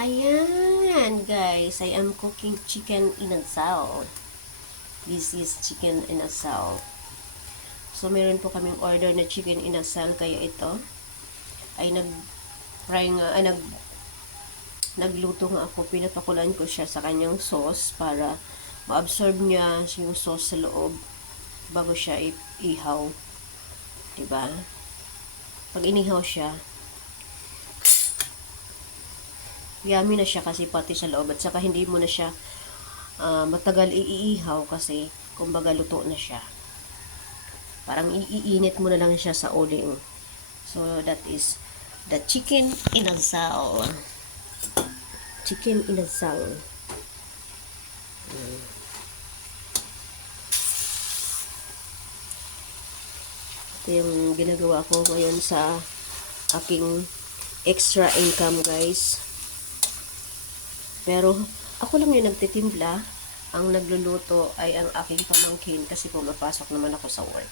Ayan, guys. I am cooking chicken inasal. This is chicken inasal. So, meron po kaming order na chicken inasal. Kaya ito ay nag-fry nga, nagluto nga ako. Pinapakulan ko siya sa kanyang sauce para ma-absorb niya yung sauce sa loob bago siya ihaw. Diba? Pag inihaw siya, yummy na siya kasi pati sa loob. At saka hindi mo na siya matagal iihaw kasi kumbaga luto na siya. Parang iinit mo na lang siya sa uling. So, that is the chicken inasal. Chicken inasal. Ito yung ginagawa ko ngayon sa aking extra income, guys. Pero, ako lang yung nagtitimpla. Ang nagluluto ay ang aking pamangkin kasi pumapasok naman ako sa work.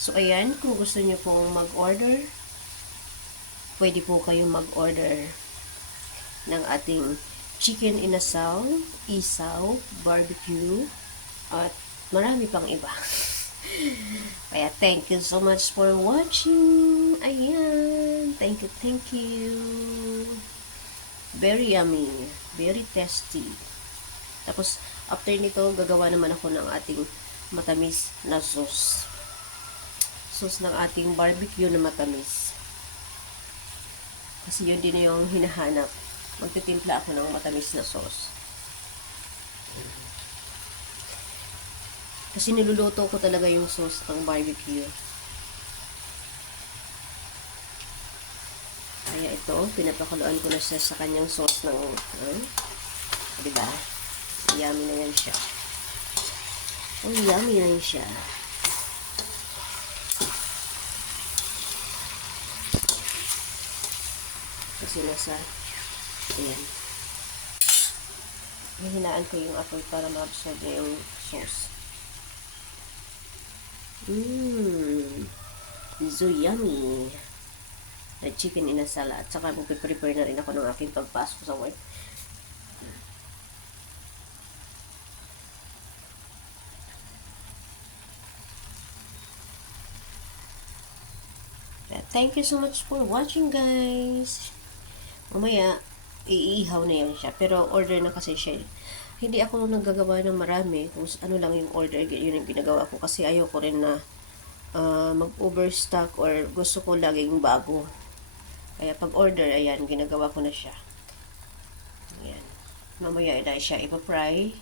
So, ayan, kung gusto niyo pong mag-order, pwede po kayong mag-order ng ating chicken inasal, isaw, barbecue, at marami pang iba. Kaya, thank you so much for watching. Ayan, thank you, thank you. Very yummy, very tasty. Tapos, after nito, gagawa naman ako ng ating matamis na sauce. Sauce ng ating barbecue na matamis. Kasi yun din yung hinahanap. Magtitimpla ako ng matamis na sauce. Kasi niluluto ko talaga yung sauce ng barbecue. Kaya ito, pinapakuluan ko na siya sa kanyang sauce ng, diba? Yummy na yan siya. Oh, yummy na yan siya. Kasi nasa, ayan. Hihinaan ko yung apoy para ma-absorb na yung sauce. So yummy. Na chicken inasal. At saka magpiprepare na rin ako ng aking pagpasok sa work. Thank you so much for watching, guys. Mamaya, iihaw na yan siya. Pero order na kasi siya. Hindi ako naggagawa ng marami. Kung ano lang yung order, yun yung ginagawa ko. Kasi ayaw ko rin na mag-overstock or gusto ko laging bago. Kaya pag order, ayan, ginagawa ko na siya. Ayan. Mamaya na siya ipapry.